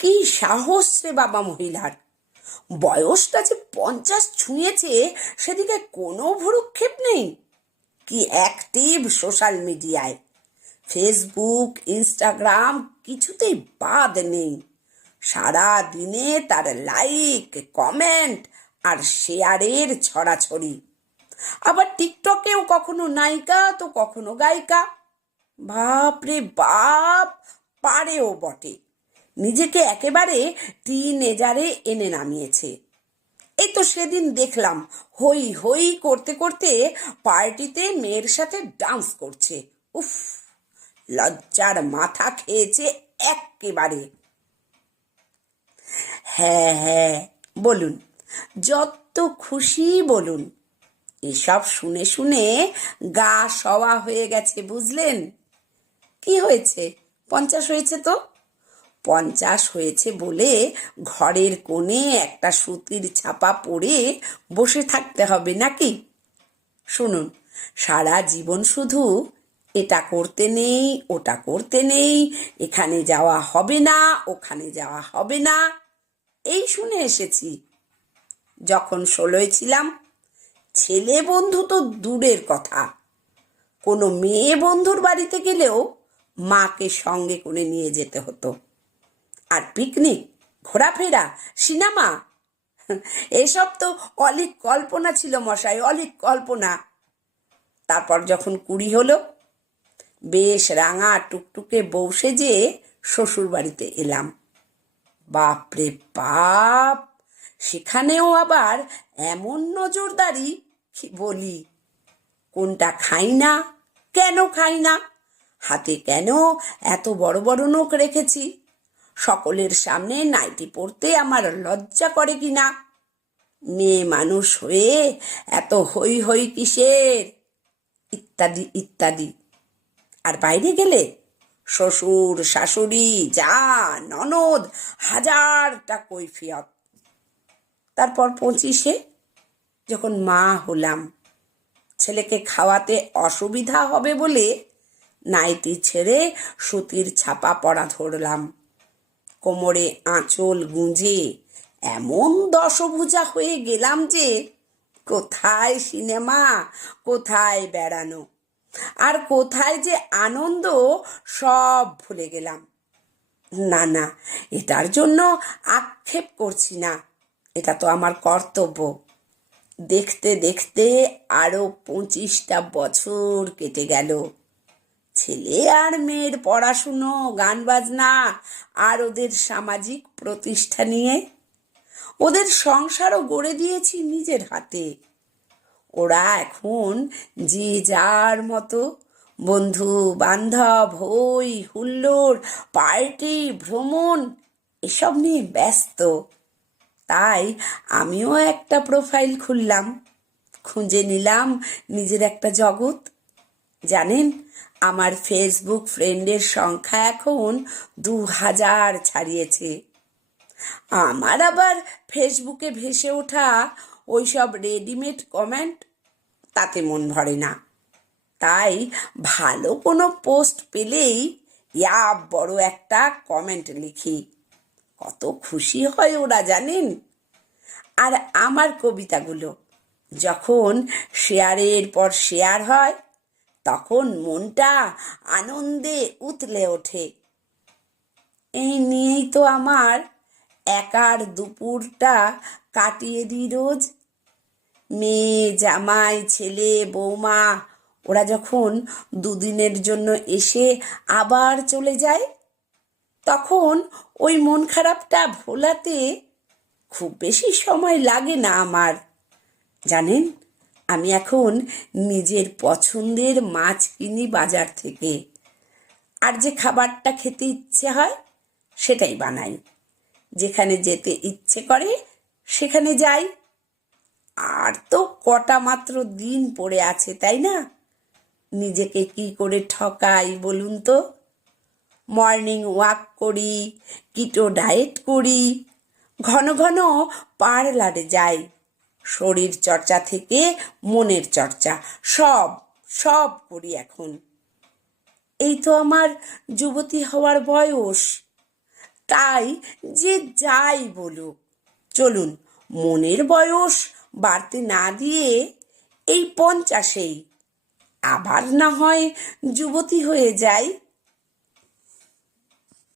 কি সাহস রে বাবা মহিলার। বয়সটা যে পঞ্চাশ ছুঁয়েছে, সেদিকে কোনো ভ্রুক্ষেপ নেই। কি অ্যাক্টিভ সোশ্যাল মিডিয়ায় ফেসবুক ইনস্টাগ্রাম কিছুতেই বাদ নেই। সারা দিনে তার লাইক কমেন্ট আর শেয়ারের ছড়াছড়ি। আবার টিকটকেও কখনো নায়িকা, তো কখনো গায়িকা। বাপ রে বাপ, পারেও বটে। নিজেকে একেবারে টিনেজারে এনে নামিয়েছে। এই তো সেদিন দেখলাম হই হই করতে করতে পার্টিতে মেয়ের সাথে ডান্স করছে। উফ, লজ্জার মাথা খেয়েছে একেবারে। হ্যাঁ হ্যাঁ বলুন, যত খুশি বলুন। এসব শুনে শুনে গা সওয়া হয়ে গেছে, বুঝলেন? কি হয়েছে? পঞ্চাশ হয়েছে তো? পঞ্চাশ হয়েছে বলে ঘরের কোণে একটা সুতির ছাপা পরে বসে থাকতে হবে নাকি? শুনুন, সারা জীবন শুধু এটা করতে নেই, ওটা করতে নেই, এখানে যাওয়া হবে না, ওখানে যাওয়া হবে না। এই শুনে এসেছি। যখন ষোলোয় ছিলাম, ছেলে বন্ধু তো দূরের কথা। কোনো মেয়ে বন্ধুর বাড়িতে গেলেও মাকে সঙ্গে করে নিয়ে যেতে হতো। পিকনিক ঘোরাফেরা সিনেমা এসব তো অলিক কল্পনা ছিল মশাই, অলিক কল্পনা। তারপর যখন কুড়ি হলো, বেশ রাঙা টুকটুকে বউ সেজে শ্বশুর বাড়িতে এলাম। বাপরে বাপ! সেখানেও আবার এমন নজরদারি, কি বলি? কোনটা খাই না, কেন খাই না? হাতে কেন এত বড় বড় নখ রেখেছি? সকলের সামনে নাইটি পরতে আমার লজ্জা করে কিনা? মেয়ে মানুষ হয়ে এত হই হই কিসের? ইত্যাদি ইত্যাদি। আর বাইরে গেলে শ্বশুর, শাশুড়ি, যা, ননদ, হাজারটা কৈফিয়ত। তারপর পঁচিশে যখন মা হলাম, ছেলেকে খাওয়াতে অসুবিধা হবে বলে নাইটি ছেড়ে সুতির ছাপা পড়া ধরলাম। কোমরে আঁচল গুঁজে এমন দশভুজা হয়ে গেলাম যে কোথায় সিনেমা, কোথায় বেড়ানো? আর কোথায় যে আনন্দ সব ভুলে গেলাম। না না, এটার জন্য আক্ষেপ করছি না। এটা তো আমার কর্তব্য। দেখতে দেখতে আরও পঁচিশটা বছর কেটে গেল। ছেলে আর মেয়ের পড়াশুনো, গান বাজনা আর ওদের সামাজিক প্রতিষ্ঠা নিয়ে। ওদের সংসারও গড়ে দিয়েছি নিজের হাতে। ওরা এখন যে যার মতো বন্ধু বান্ধব হই, হুল্লোড়, পার্টি, ভ্রমণ, এসব নিয়ে ব্যস্ত। তাই আমিও একটা প্রোফাইল খুললাম। খুঁজে নিলাম নিজের একটা জগৎ। জানেন আমার ফেসবুক ফ্রেন্ডের সংখ্যা এখন দু হাজার ছাড়িয়েছে। আমার আবার ফেসবুকে ভেসে ওঠা ওইসব রেডিমেড কমেন্ট তাতে মন ভরে না। তাই ভালো কোনো পোস্ট পেলেই ইয়া বড় একটা কমেন্ট লিখি। কত খুশি হয় ওরা জানেন? আর আমার কবিতাগুলো যখন শেয়ারের পর শেয়ার হয় তখন মনটা আনন্দে উতলে ওঠে। এই নিয়েই তো আমার একার দুপুরটা কাটিয়ে দিই রোজ। মেয়ে, জামাই, ছেলে, বৌমা, ওরা যখন দুদিনের জন্য এসে আবার চলে যায়, তখন ওই মন খারাপটা ভোলাতে খুব বেশি সময় লাগে না আমার, জানেন? আমি এখন নিজের পছন্দের মাছ কিনি বাজার থেকে। আর যে খাবারটা খেতে ইচ্ছে হয়, সেটাই বানাই। যেখানে যেতে ইচ্ছে করে, সেখানে যাই। আর তো কটা মাত্র দিন পড়ে আছে, তাই না? নিজেকে কি করে ঠকাই বলুন তো? মর্নিং ওয়াক করি, কিটো ডায়েট করি, ঘন ঘন পার্লারে যাই। শরীর চর্চা থেকে মনের চর্চা, সব সব করি এখন। এই তো আমার যুবতী হওয়ার বয়স। তাই যে যাই বলুক, চলুন, মনের বয়স বাড়তে না দিয়ে এই পঞ্চাশেই আবার না হয় যুবতী হয়ে যাই।